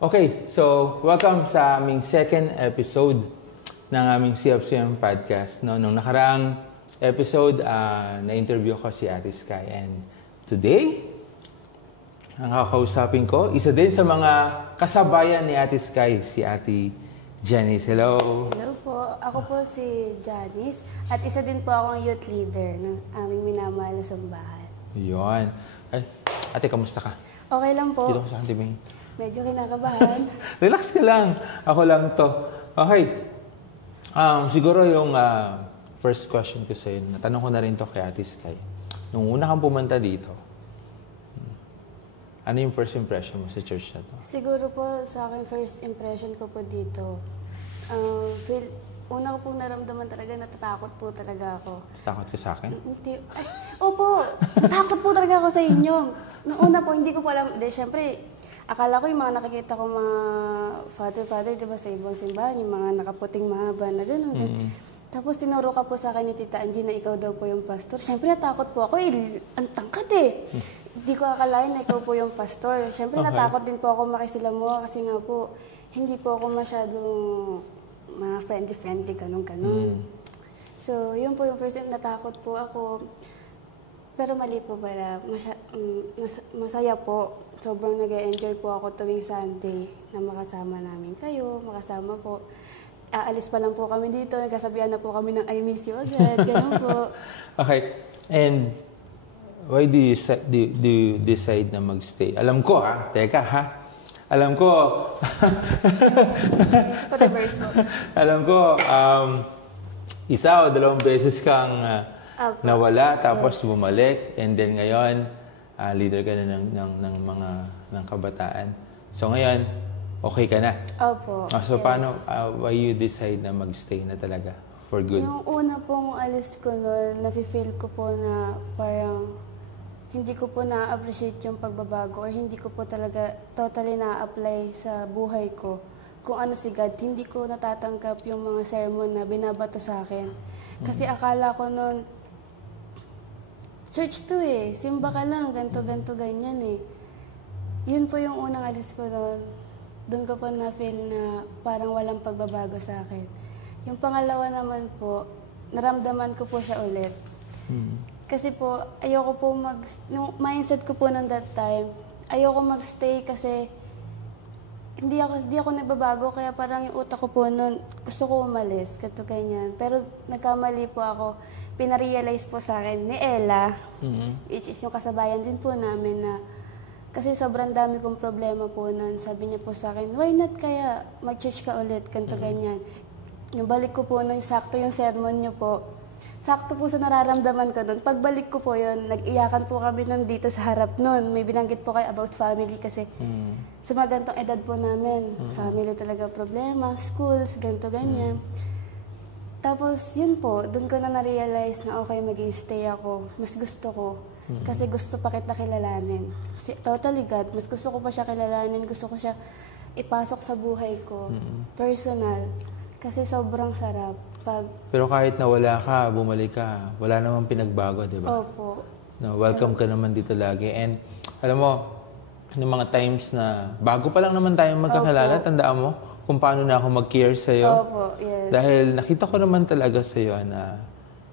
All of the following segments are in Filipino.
Okay, so welcome sa aming second episode ng aming CFCM podcast. No, nung nakaraang episode, na-interview ko si Ate Sky. And today, ang kakausapin ko, isa din sa mga kasabayan ni Ate Sky, si Ate Janice. Hello! Hello po. Ako po si Janice at isa din po akong youth leader ng aming minamahal na sambahan. Yun. Ay, Ate, kamusta ka? Okay lang po. Dito ko sa kantiming. Medyo kinakabahan. Relax ka lang. Ako lang to. Okay. Siguro yung first question ko sa'yo, natanong ko na rin to kay Ate Sky. Nung una kang pumunta dito, ano yung first impression mo sa church na to? Siguro po sa akin first impression ko po dito, una ko pong naramdaman talaga, natatakot po talaga ako. Takot ka sa akin? Hindi. Ay, opo, natakot po talaga ako sa inyo. Noong una po, hindi ko po alam. Siyempre, akala ko yung mga nakikita ko mga father, di ba, sa ibang simbahan, yung mga nakaputing mahaba na gano'n. Tapos tinuro ka po sa akin ni Tita Angie na ikaw daw po yung pastor. Siyempre natakot po ako, ang tangkad eh. Hindi ko akalain na ikaw po yung pastor. Siyempre natakot din po ako makisilamuha kasi nga po, hindi po ako masyadong mga friendly, ganun. So, yun po yung first time, natakot po ako. Pero mali po pala, masaya po. Sobrang nag-enjoy po ako tuwing Sunday na makasama namin kayo, makasama po. Aalis pa lang po kami dito, nagkasabihan na po kami ng I miss you agad, ganun po. Okay, and why do you decide na magstay? Alam ko teka alam ko, alam ko, isa o dalawang beses kang nawala, tapos bumalik, and then ngayon, leader ka na ng kabataan. So ngayon, okay ka na? Opo. So paano, why you decide na magstay na talaga for good? Yung una pong alis ko noon, nafe-feel ko po na parang hindi ko po na-appreciate yung pagbabago or hindi ko po talaga totally na-apply sa buhay ko. Kung ano si God, hindi ko natatanggap yung mga sermon na binabato sa akin. Kasi akala ko noon, church to eh, simba ka lang, ganto, ganyan eh. Yun po yung unang alis ko noon. Doon ko po na-feel na parang walang pagbabago sa akin. Yung pangalawa naman po, naramdaman ko po siya ulit. Kasi po, ayoko po yung mindset ko po nung that time, ayoko magstay kasi hindi ako nagbabago, kaya parang yung utak ko po noon, gusto ko umalis, ganito ganyan. Pero nagkamali po ako, pinarealize po sa akin ni Ella, which is yung kasabayan din po namin na, kasi sobrang dami kong problema po noon. Sabi niya po sa akin, why not kaya mag-church ka ulit, ganito ganyan. Yung balik ko po noon, sakto yung sermon niyo po. Sakto po sa nararamdaman ko doon. Pagbalik ko po yun, nag-iyakan po kami nandito sa harap noon. May binanggit po kayo about family kasi sa mga gantong edad po namin, family talaga problema, schools, ganito ganyan. Tapos yun po, doon ko na na-realize na okay, mag-i-stay ako. Mas gusto ko. Kasi gusto pa kita kilalanin. Totally God, mas gusto ko pa siya kilalanin. Gusto ko siya ipasok sa buhay ko. Personal. Kasi sobrang sarap. Pero kahit nawala ka, bumalik ka, wala namang pinagbago, di ba? Opo. No, welcome ka naman dito lagi. And alam mo, yung mga times na bago pa lang naman tayo magkakilala, tandaan mo kung paano na ako mag-care sa'yo. Opo, yes. Dahil nakita ko naman talaga sa'yo na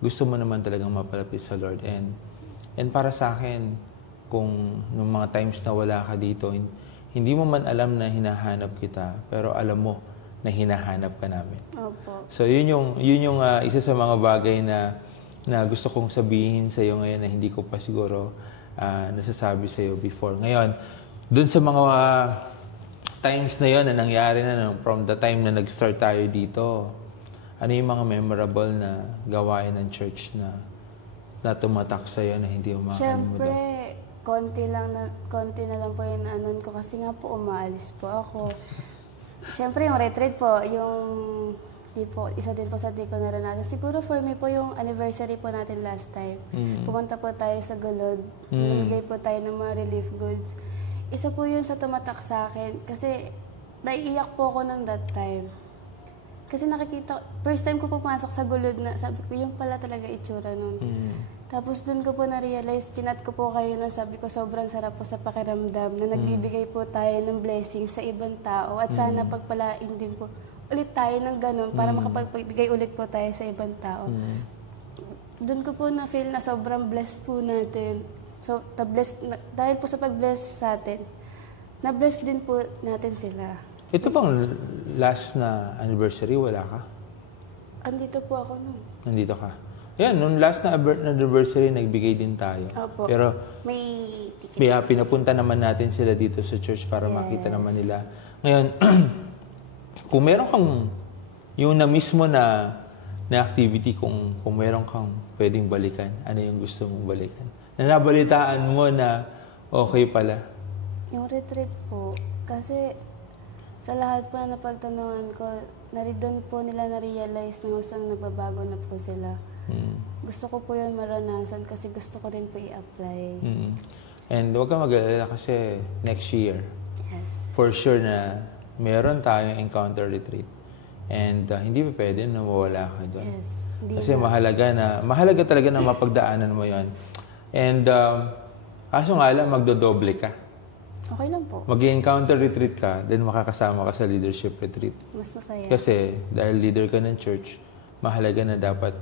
gusto mo naman talagang mapalapit sa Lord. And para sa akin, kung nung mga times na wala ka dito, hindi mo man alam na hinahanap kita, pero alam mo na hinahanap ka namin. Opo. So yun yung isa sa mga bagay na gusto kong sabihin sa iyo ngayon na hindi ko pa siguro nasasabi sa iyo before. Ngayon, dun sa mga times na yon na nangyari na from the time na nag-start tayo dito, ano yung mga memorable na gawain ng church na tumatak sa iyo na hindi mo makakalimutan? Siyempre, konti na lang po yung anon ko kasi nga po umaalis po ako. Siyempre, yung retreat po, isa din po sa di ko naranasan. Siguro for me po yung anniversary po natin last time. Pumunta po tayo sa Gulod. Namigay po tayo ng mga relief goods. Isa po yun sa tumatak sa akin. Kasi naiiyak po ako ng that time. Kasi nakikita, first time ko pumasok sa Gulod na sabi ko, yung pala talaga itsura nun. Tapos doon ko po na-realize, chinat ko po kayo na sabi ko sobrang sarap po sa pakiramdam na nagbibigay po tayo ng blessing sa ibang tao at sana pagpalain din po ulit tayo ng ganun para makapagbigay ulit po tayo sa ibang tao. Doon ko po na-feel na sobrang blessed po natin. So, dahil po sa pag-bless sa atin, na-bless din po natin sila. Ito bang last na anniversary, wala ka? Andito po ako nun. Nandito ka? Yan, nung last na anniversary, nagbigay din tayo. Opo. Pero, May ticket. pinapunta naman natin sila dito sa church para makita naman nila. Ngayon, kung meron kang, yung na mismo na activity, kung meron kang pwedeng balikan, ano yung gusto mong balikan? Na nabalitaan mo na okay pala. Yung retreat po, kasi sa lahat po na napagtanungan ko, doon po nila na-realize na husang nagbabago na po sila. Gusto ko po yun maranasan kasi gusto ko din po i-apply. And huwag kang mag-alala kasi next year, Yes. for sure na meron tayong encounter retreat. And hindi pa pwede na mawala ka doon. Yes. Kasi mahalaga talaga na mapagdaanan mo yon. And kaso nga lang, magdodoble ka. Okay lang po. Mag-encounter retreat ka, then makakasama ka sa leadership retreat. Mas masaya. Kasi dahil leader ka ng church, mahalaga na dapat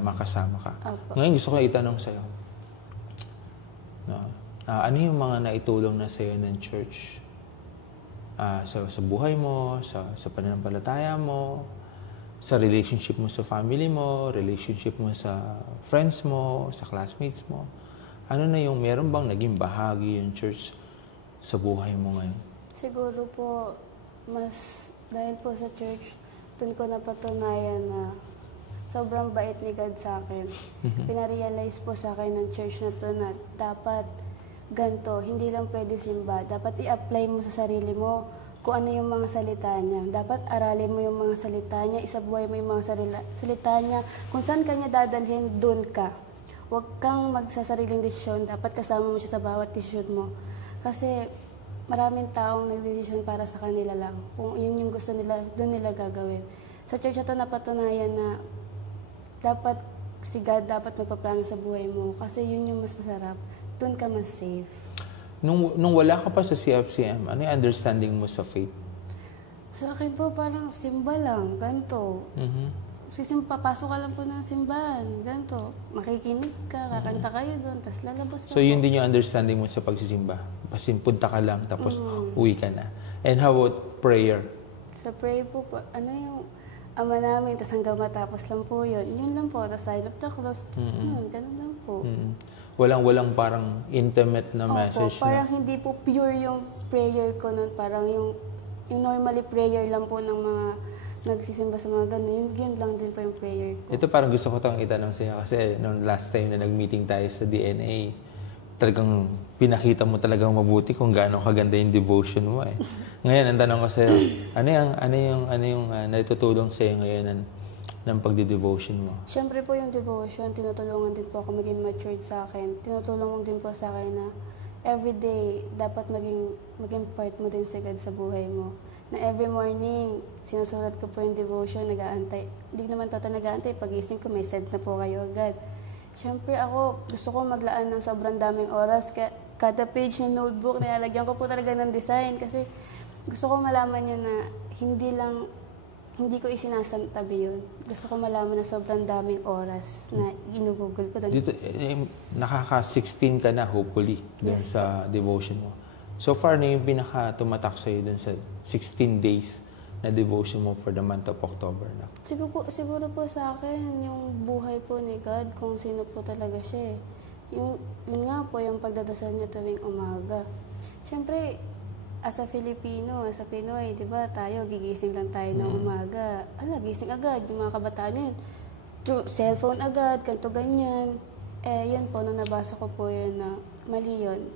makasama ka. Opo. Ngayon gusto ko itanong sa'yo. Ano yung mga naitulong na sa'yo ng church? Sa buhay mo, sa pananampalataya mo, sa relationship mo sa family mo, relationship mo sa friends mo, sa classmates mo. Ano na yung meron bang naging bahagi yung church sa buhay mo ngayon? Siguro po, dahil po sa church, doon ko napatunayan na sobrang bait ni God sa akin. Pinarealize po sa akin ng church na to na dapat ganito, hindi lang pwede simba. Dapat i-apply mo sa sarili mo kung ano yung mga salita niya. Dapat aralin mo yung mga salita niya, isabuhay mo yung mga salita niya. Kung saan ka niya dadalhin, doon ka. Huwag kang magsasariling desisyon. Dapat kasama mo siya sa bawat desisyon mo. Kasi maraming taong nagdesisyon para sa kanila lang. Kung yun yung gusto nila, doon nila gagawin. Sa church ito napatunayan na dapat si God dapat magpaplano sa buhay mo kasi yun yung mas masarap. Doon ka mas safe. Nung wala ka pa sa CFCM, ano yung understanding mo sa faith? Sa akin po parang simba lang, ganito. Papasok ka lang po ng simbahan, ganito. Makikinig ka, kakanta kayo doon, tapos lalabas ka So yun din yung understanding mo sa pagsisimba? Punta ka lang, tapos uwi ka na. And how about prayer? Sa pray po, ano yung ama namin, tapos hanggang matapos lang po yun. Yun lang po, tapos sign up the cross. Yun, ganun lang po. Walang parang intimate na message. Parang hindi po pure yung prayer ko nun. Parang yung normally prayer lang po ng mga nagsisimba sa mga ganun. Yun lang din po yung prayer ko. Ito parang gusto ko itong itanong sa'yo kasi nung last time na nag-meeting tayo sa DNA, talagang pinakita mo talagang mabuti kung gaano kaganda yung devotion mo eh. Ngayon, ang tanong ko sa'yo, ano yung natutulong sa'yo ngayon ng pagdi-devotion mo? Siyempre po yung devotion, tinutulungan din po ako maging matured sa akin. Tinutulungan din po sa akin na everyday, dapat maging part mo din si God sa buhay mo. Na every morning, sinusulat ko po yung devotion, nag-aantay. Hindi naman nag-aantay, pag-gising ko, may send na po kayo agad. Siyempre ako, gusto ko maglaan ng sobrang daming oras. Kaya kada page ng notebook, nilalagyan ko po talaga ng design. Kasi gusto ko malaman nyo na hindi ko isinasantabi yun. Gusto ko malaman na sobrang daming oras na ginugugol ko. Dito, nakaka-16 ka na, hopefully, dun sa devotion mo. So far, na yung pinaka-tumatak sa'yo dun sa 16 days na devotion mo for the month of October na? Siguro po sa akin, yung buhay po ni God, kung sino po talaga siya eh. Yun nga po, yung pagdadasal niya tuwing umaga. Siyempre, as a Filipino, as a Pinoy, di ba, tayo, gigising lang tayo ng umaga. Gising agad, yung mga kabataan yun. Through cellphone agad, kanto ganyan. Yun po, nung nabasa ko po yun na mali yun.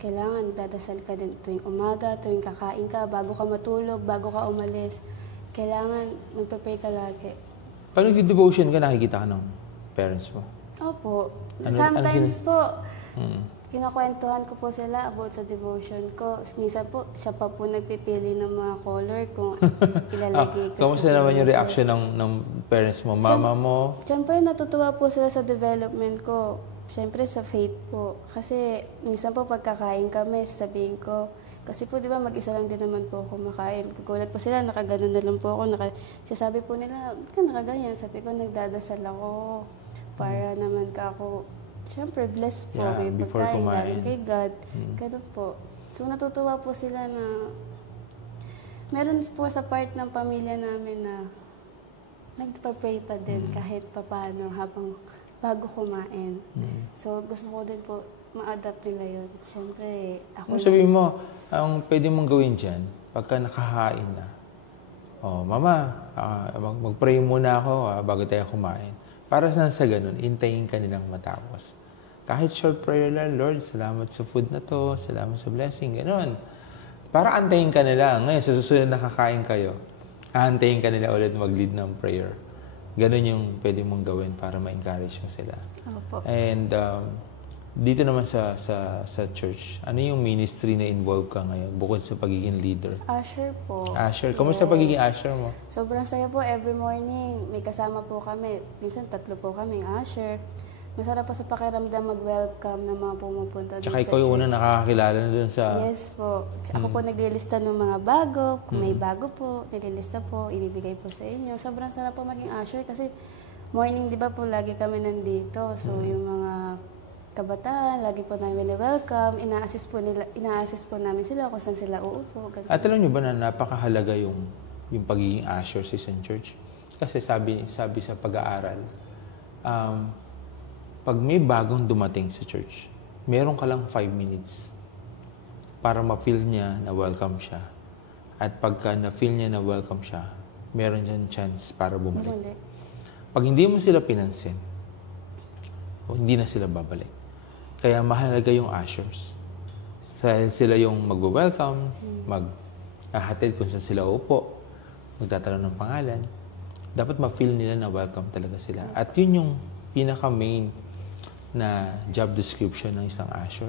Kailangan dadasal ka din tuwing umaga, tuwing kakain ka, bago ka matulog, bago ka umalis. Kailangan magpe-pray ka lagi. Pag nag-devotion ka, nakikita ka ng parents mo? Opo. Sometimes po, kinakwentuhan ko po sila about sa devotion ko. Minsan po, siya pa po nagpipili ng mga color kung ilalagay ko Kamusta naman yung reaction ng parents mo? Mama mo? Siyempre, natutuwa po sila sa development ko. Siyempre, sa faith po. Kasi, minsan po pagkakain kami, sasabihin ko, kasi po, di ba, mag-isa lang din naman po ako makain. Kukulat po sila, nakaganon na lang po ako. Sasabi po nila, ba't ka nakaganyan? Sabi ko, nagdadasal ako para naman ka ako. Siyempre, blessed po. Yeah, May before pagkain, kumain. galing kay God. Ganun po. So, natutuwa po sila na meron po sa part ng pamilya namin na nagpa-pray pa din kahit papano habang bago kumain. So, gusto ko din po ma-adapt nila yun. Siyempre, ako Kung sabihin mo, ang pwede mong gawin dyan, pagka nakahain na, mama, mag-pray muna ako bago tayo kumain. Para sa ganun, intayin ka nilang matapos. Kahit short prayer lang, Lord, salamat sa food na to, salamat sa blessing, ganun. Para antayin ka nila. Ngayon, sa susunod na kakain kayo, aantayin ka nila ulit mag-lead ng prayer. Ganun yung pwede mong gawin para ma-encourage mo sila. Opo. And dito naman sa church, ano yung ministry na involved ka ngayon bukod sa pagiging leader? Usher po. Usher. Kamusta pagiging usher mo? Sobrang saya po. Every morning, may kasama po kami. Minsan, 3 po kaming usher. Masarap po sa pakiramdam mag-welcome ng mga pumupunta doon sa Tsaka ikaw yung unang nakakakilala na doon sa... Yes po. Ako po naglilista ng mga bago. Kung may bago po, nililista po, ibibigay po sa inyo. Sobrang sarap po maging usher kasi morning, di ba po, lagi kami nandito. So, yung mga kabataan, lagi po namin na-welcome. Ina-assist po namin sila kung saan sila uupo. Ganun. At alam nyo ba na napakahalaga yung pagiging usher sa isang church? Kasi sabi sa pag-aaral, pag may bagong dumating sa church, meron ka lang 5 minutes para ma-feel niya na welcome siya. At pagka na-feel niya na welcome siya, meron dyan chance para bumalik. Bumalik. Pag hindi mo sila pinansin, hindi na sila babalik. Kaya mahalaga yung ushers. Sila yung mag-welcome, mag-ahatid kung saan sila upo, magtatanong ng pangalan. Dapat ma-feel nila na welcome talaga sila. At yun yung pinaka-main na job description ng isang usher.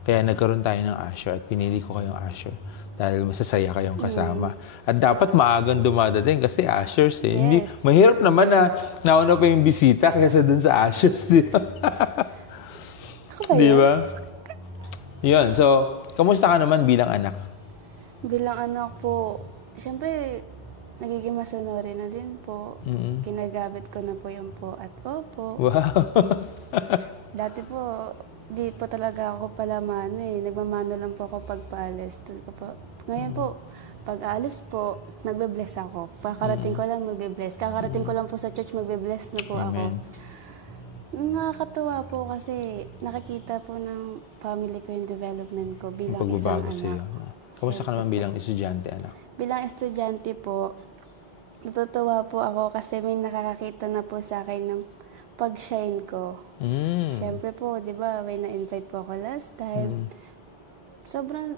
Kaya nagkaroon tayo ng usher at pinili ko kayong usher dahil masasaya kayong kasama. At dapat maagang dumadating kasi ushers eh. Yes. Hindi, mahirap naman na nauna pa yung bisita kaysa dun sa ushers. Di ba? Ako ba Di yun? ba? Yun. So, kamusta ka naman bilang anak? Bilang anak po, siyempre, nagiging masanori na din po. Ginagamit ko na po yung po at opo. Wow! Dati po, di po talaga ako palamano eh. Nagmamano lang po ako pagpaalis. Ngayon po, pag alis po, magbe-bless ako. Pakarating ko lang, magbe-bless. Kakarating ko lang po sa church, magbe-bless na po ako. Nakakatuwa po kasi nakikita po ng family ko yung development ko bilang isang Pagbabago sa'yo. anak. Kamusta ka naman bilang estudyante, anak? Bilang estudyante po, natutuwa po ako kasi may nakakakita na po sa akin ng pag-shine ko. Siyempre po, di ba, may na-invite po ako last time. Sobrang,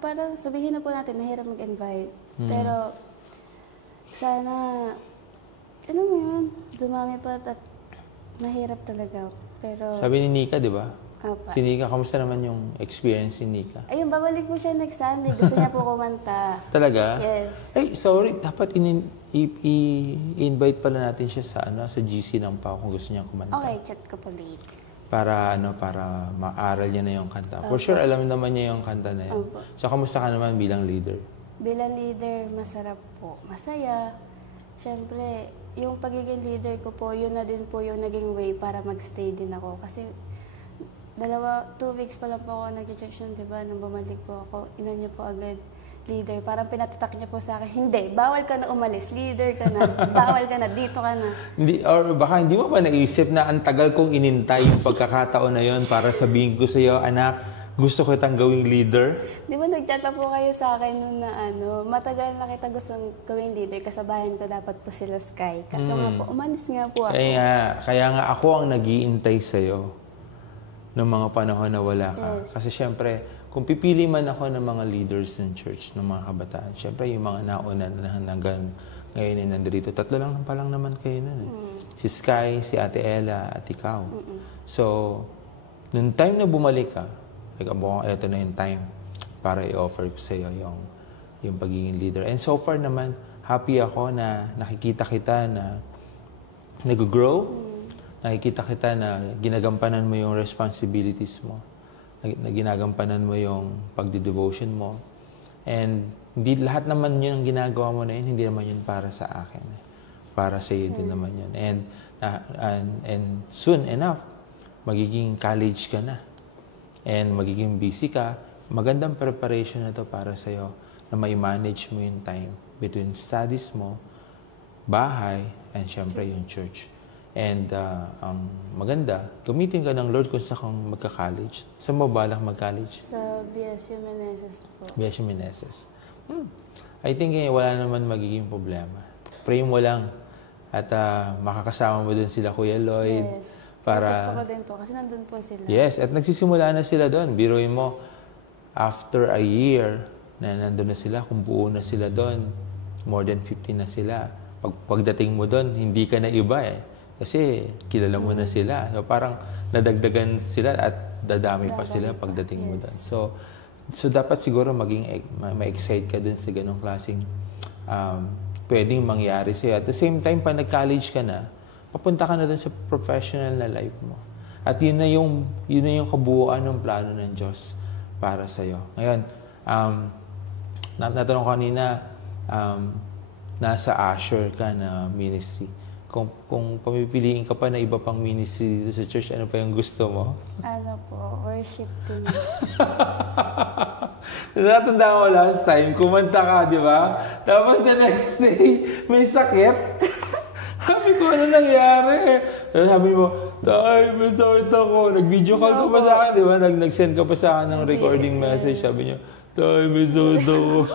parang sabihin na po natin, mahirap mag-invite. Pero, sana, ano mo yun, dumami pa at mahirap talaga. Pero, Sabi ni Nika, di ba? apa. Si Nika, kamusta naman yung experience ni Nika? Ayun, babalik po siya next Sunday. Gusto niya po kumanta. Talaga? Yes. Ay, sorry. Dapat i-invite pala natin siya sa sa GC ng Pao kung gusto niya kumanta. Okay, chat ko po later. Para maaral niya na yung kanta. For sure, alam naman niya yung kanta na yun. Opo. So, kamusta ka naman bilang leader? Bilang leader, masarap po. Masaya. Siyempre, yung pagiging leader ko po, yun na din po yung naging way para magstay din ako. Kasi 2 weeks pa lang po ako nag-church yun, diba? Nung bumalik po ako, inan niyo po agad, leader. Parang pinatatak niya po sa akin, hindi, bawal ka na umalis, leader ka na, bawal ka na, dito ka na. Hindi, or baka hindi mo ba naisip na ang tagal kong inintay yung pagkakataon na yon para sabihin ko sa iyo, anak, gusto ko kitang gawing leader? Di ba nag-chat pa po kayo sa akin nung na matagal na kita gustong gawing leader, kasabayan ko dapat po sila Sky. Kaso nga po, umalis nga po ako. Kaya nga ako ang nag-iintay sa'yo ng mga panahon na wala ka. Yes. Kasi syempre, kung pipili man ako ng mga leaders ng church, ng mga kabataan, syempre yung mga nauna na hanggang ngayon ay nandito. 3 lang pa lang naman kayo nun. Si Sky, si Ate Ella, at ikaw. So, Nung time na bumalik ka, like, ito na yung time para i-offer ko sa'yo yung pagiging leader. And so far naman, happy ako na nakikita kita na nag-grow, nakikita kita na ginagampanan mo yung responsibilities mo, na ginagampanan mo yung pagdi-devotion mo. And hindi lahat naman yun ang ginagawa mo na yun, hindi naman yun para sa akin. Para sa iyo din naman yun. And soon enough, magiging college ka na. And magiging busy ka. Magandang preparation na to para sa iyo na may manage mo yung time between studies mo, bahay, and syempre yung church. And ang maganda, gamitin ka ng Lord kung saan kang magka-college. Saan mo balak mag-college? Sa BSU Meneses po. BSU Meneses. I think wala naman magiging problema. Pray mo lang at makakasama mo dun sila Kuya Lloyd. Yes. Para Gusto ko din po kasi nandun po sila. Yes, at nagsisimula na sila doon. Biruin mo, after a year na nandun na sila, kung buo na sila doon, more than 50 na sila. Pagdating mo doon, hindi ka na iba eh. Kasi kilala mo na sila. So parang nadagdagan sila at dadami pa sila pagdating mo doon. So dapat siguro ma-excite ka dun sa ganong klaseng pwedeng mangyari sa'yo. At the same time, pag nag-college ka na, papunta ka na dun sa professional na life mo. At yun na yung kabuuan ng plano ng Diyos para sa'yo. Ngayon, natanong kanina, nasa Asher ka na ministry. Kung pamipiliin ka pa na iba pang ministry dito sa church, ano pa yung gusto mo? Ano po, worship team. Natanda mo last time, kumanta ka, di ba? Tapos the next day, may sakit. Sabi ko, ano nangyari? Sabi mo, Tay, may sakit ako. Nag-video call ka pa sa akin, di ba? Nag-send ka pa sa akin ng recording message. Sabi niya, Tay, may sakit ako.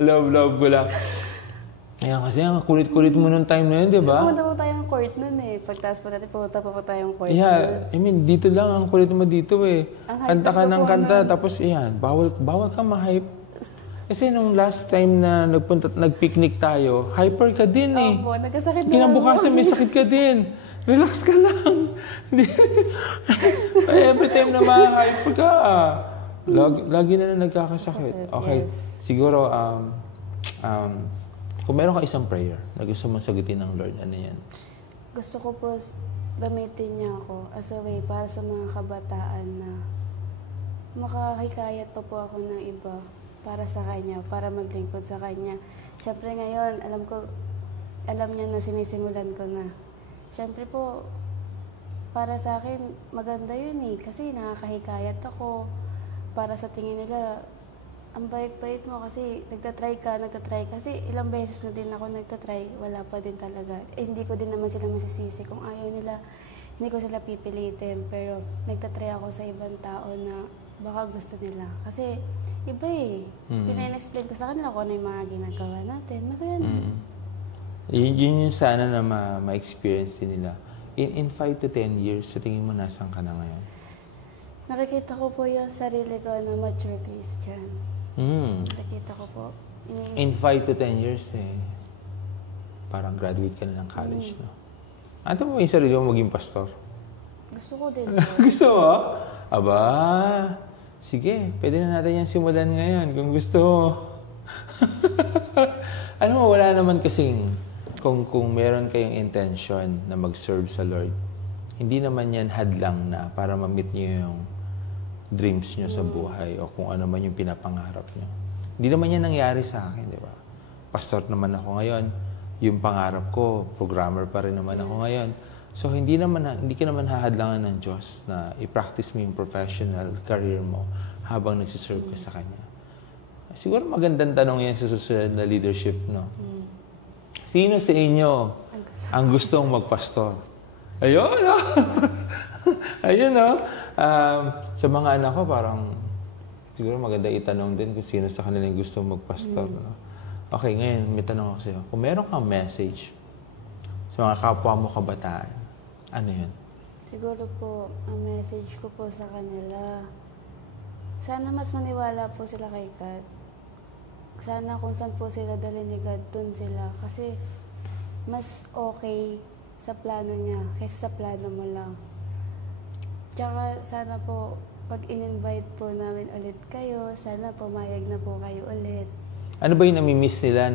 Love ko lang. Kaya kasi ang kulit-kulit mo nung time na yun, di ba? Pumunta po tayong court nun eh. Pagtaas po natin, pumunta po tayong court Yeah, I mean, dito lang ang kulit mo dito eh. Ang Kanta ka ng kanta, tapos yan, bawal ka ma-hype. Kasi nung last time na nag-picnic tayo, hyper ka din eh. Opo, nagkasakit na Kinabukasan may sakit ka din. Relax ka lang. Every time na ma-hyper ka, lagi na nagkakasakit. Okay, siguro, kung meron ka isang prayer na gusto mong sagutin ng Lord, ano yan? Gusto ko po gamitin niya ako as a way para sa mga kabataan na makahikayat pa po ako ng iba para sa Kanya, para maglingkod sa Kanya. Siyempre ngayon, alam niya na sinisimulan ko na. Siyempre po, para sa akin, maganda yun eh. Kasi nakakahikayat ako. Para sa tingin nila, ang bait-bait mo kasi nagtatry ka. Kasi ilang beses na din ako nagtatry, wala pa din talaga. Hindi ko din naman sila masisisi. Kung ayaw nila, hindi ko sila pipilitin. Pero nagtatry ako sa ibang tao na baka gusto nila. Kasi iba eh. Pina-explain ko sa kanila kung ano yung mga ginagawa natin. Masaya naman. Yun yung sana na ma-experience din nila. In 5 to 10 years, sa tingin mo, nasan ka na ngayon? Nakikita ko po yung sarili ko na mature Christian. Nakikita ko po. In 5 to 10 years, parang graduate ka na ng college, no? Ano mo yung sarili mo maging pastor? Gusto ko din. Gusto mo? Aba, sige, pwede na natin yan simulan ngayon kung gusto mo. Alam mo, wala naman kasing, kung meron kayong intention na mag-serve sa Lord, hindi naman yan hadlang na para ma-meet niyo yung dreams nyo sa buhay o kung ano man yung pinapangarap nyo. Hindi naman yan nangyari sa akin, di ba? Pastor naman ako ngayon. Yung pangarap ko, programmer pa rin naman ako ngayon. So, hindi ka naman hahadlangan ng Diyos na i-practice mo yung professional career mo habang nagsiserve ka sa Kanya. Siguro magandang tanong yan sa susunod na leadership, no? Sino sa inyo ang gustong magpastor? Ayun, no? Ayun, no? Sa mga anak ko, parang siguro maganda itanong din kung sino sa kanila yung gusto magpastor. No? Okay, ngayon may tanong ako sa'yo. Kung meron kang message sa mga kapwa mo kabataan, ano yun? Siguro po, ang message ko po sa kanila, sana mas maniwala po sila kay God. Sana kung saan po sila dalhin ni God, dun sila. Kasi mas okay sa plano niya kaysa sa plano mo lang. Tsaka sana po, pag in-invite po namin ulit kayo, sana pumayag na po kayo ulit. Ano ba yung namimiss nila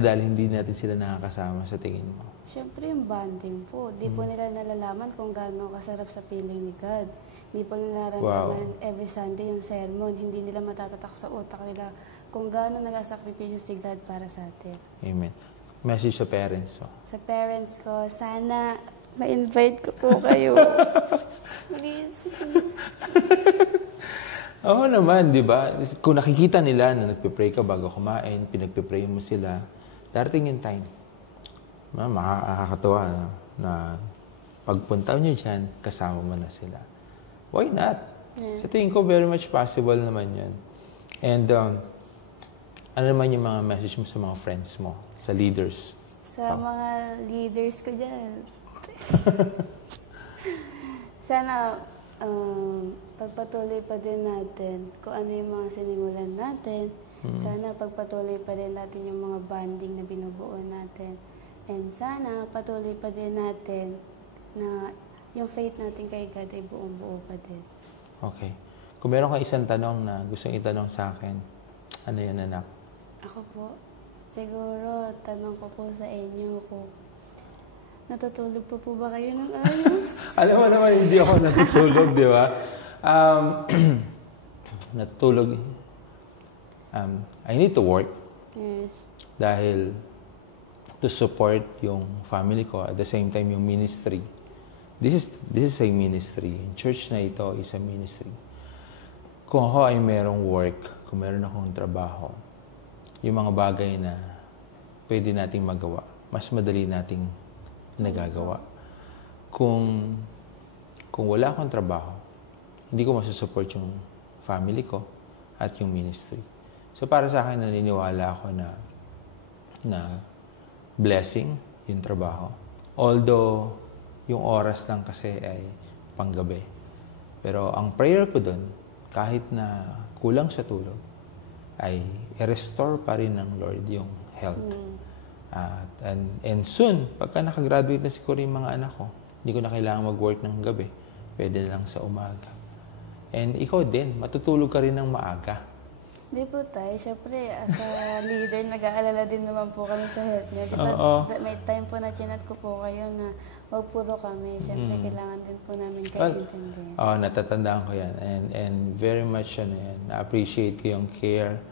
dahil hindi natin sila nakakasama sa tingin mo? Siyempre yung bonding po. Di po nila nalalaman kung gaano kasarap sa piling ni God. Hindi po nila nararamdaman every Sunday yung sermon. Hindi nila matatatak sa utak nila kung gaano nagasakripisyo si God para sa atin. Amen. Message sa parents mo. Sa parents ko, sana ma-invite ko po kayo. Please, please, please. Oo naman, di ba? Kung nakikita nila na nagpe-pray ka bago kumain, pinagpe-pray mo sila, darating yung time. Makakatawa na pagpunta nyo dyan, kasama mo na sila. Why not? Yeah. Sa tingin ko, very much possible naman yan. And ano naman yung mga message mo sa mga friends mo, sa leaders? Sa mga leaders ko dyan. Sana pagpatuloy pa din natin kung ano yung mga sinimulan natin. Sana pagpatuloy pa din natin yung mga bonding na binubuo natin. And sana patuloy pa din natin na yung faith natin kay God ay buong-buo pa din. Okay. Kung meron kang isang tanong na gusto itanong sa akin, ano yan, anak? Ako po, siguro tanong ko po sa inyo kung natutulog po ba kayo ng ayos? Alam mo naman, hindi ako natutulog, di ba? Natutulog. I need to work. Yes. Dahil to support yung family ko, at the same time yung ministry. This is a ministry. Yung church na ito is a ministry. Kung ako ay merong work, kung meron akong trabaho, yung mga bagay na pwede nating magawa, mas madali nating nagagawa. Kung wala akong trabaho, hindi ko masusupport yung family ko at yung ministry. So para sa akin, naniniwala ako na blessing yung trabaho. Although yung oras lang kasi ay panggabi. Pero ang prayer ko doon, kahit na kulang sa tulog, ay i-restore pa rin ng Lord yung health. And soon, pagka nakagraduate na siguro yung mga anak ko, hindi ko na kailangan mag-work ng gabi. Pwede na lang sa umaga. And ikaw din, matutulog ka rin ng maaga. Hindi po tayo. Siyempre, as a leader, nag-aalala din naman po kami sa health niyo. Diba, may time po na chinat ko po kayo na wag puro kami. Siyempre, kailangan din po namin kayo intindihin. Natatandaan ko yan. And very much na-appreciate ko yung care.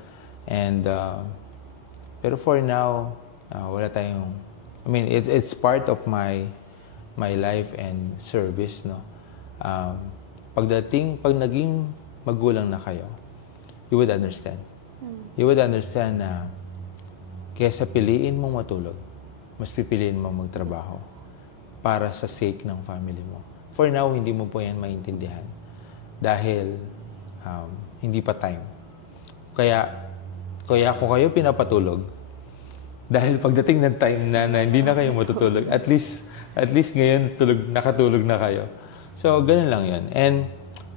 And, pero for now, wala tayong, I mean, it's part of my life and service, no? Pag naging magulang na kayo, you would understand. You would understand na kaysa piliin mong matulog, mas pipiliin mong magtrabaho para sa sake ng family mo. For now, hindi mo po yan maintindihan dahil hindi pa time. Kaya kung kayo pinapatulog, dahil pagdating ng time na hindi na kayo matutulog, at least ngayon nakatulog na kayo. So, ganun lang yun. And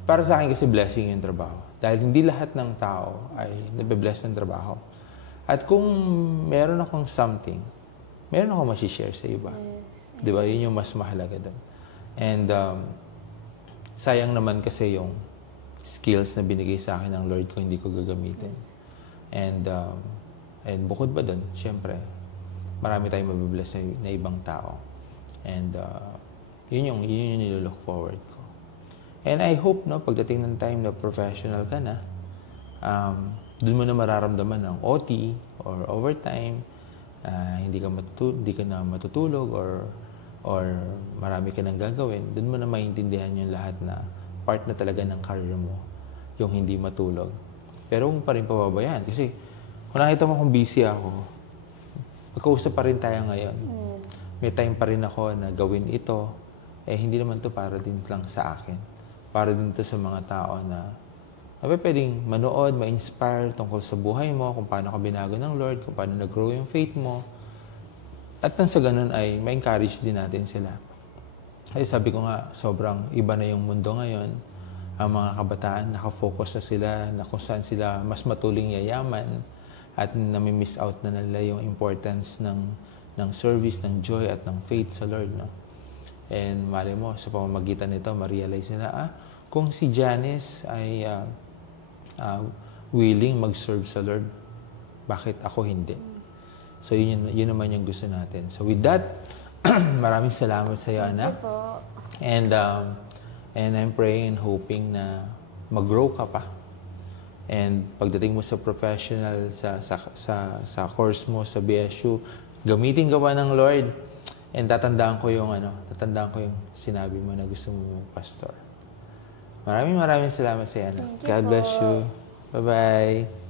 para sa akin kasi blessing yung trabaho. Dahil hindi lahat ng tao ay nabe-bless ng trabaho. At kung meron akong something, meron akong masishare sa iba. Yes. Di ba? Yun yung mas mahalaga doon. And sayang naman kasi yung skills na binigay sa akin ng Lord ko, hindi ko gagamitin. Yes. And bukod ba doon, syempre, marami tayong mabibless na ibang tao. And yun yung nilook forward ko. And I hope, no, pagdating ng time na professional ka na, doon mo na mararamdaman ng OT or overtime, hindi ka na matutulog or marami ka nang gagawin. Doon mo na maintindihan yung lahat na part na talaga ng career mo, yung hindi matulog. Pero huwag pa rin pababayaan. Kasi kung nakita mo kung busy ako, magkausap pa rin tayo ngayon. May time pa rin ako na gawin ito. Hindi naman to para din lang sa akin. Para din to sa mga tao na pwedeng manood, ma-inspire tungkol sa buhay mo, kung paano ka binago ng Lord, kung paano nag-grow yung faith mo. At nang sa ganun ay ma-encourage din natin sila. Kasi sabi ko nga, sobrang iba na yung mundo ngayon. Ang mga kabataan, nakafocus na sila na kung saan sila mas matuling yayaman at nami-miss out na nila yung importance ng service, ng joy at ng faith sa Lord. No? And mali mo, sa pamamagitan nito, ma-realize nila, kung si Janice ay willing mag-serve sa Lord, bakit ako hindi? So, yun naman yung gusto natin. So, with that, maraming salamat sa iyo, Thank anak. you po. And I'm praying and hoping na mag-grow ka pa. And pagdating mo sa professional, sa course mo, sa BSU, gamitin ka pa ng Lord. And tatandaan ko yung sinabi mo na gusto mo pastor. Maraming salamat sa iyo, anak. Thank you God bless po. you. Bye-bye.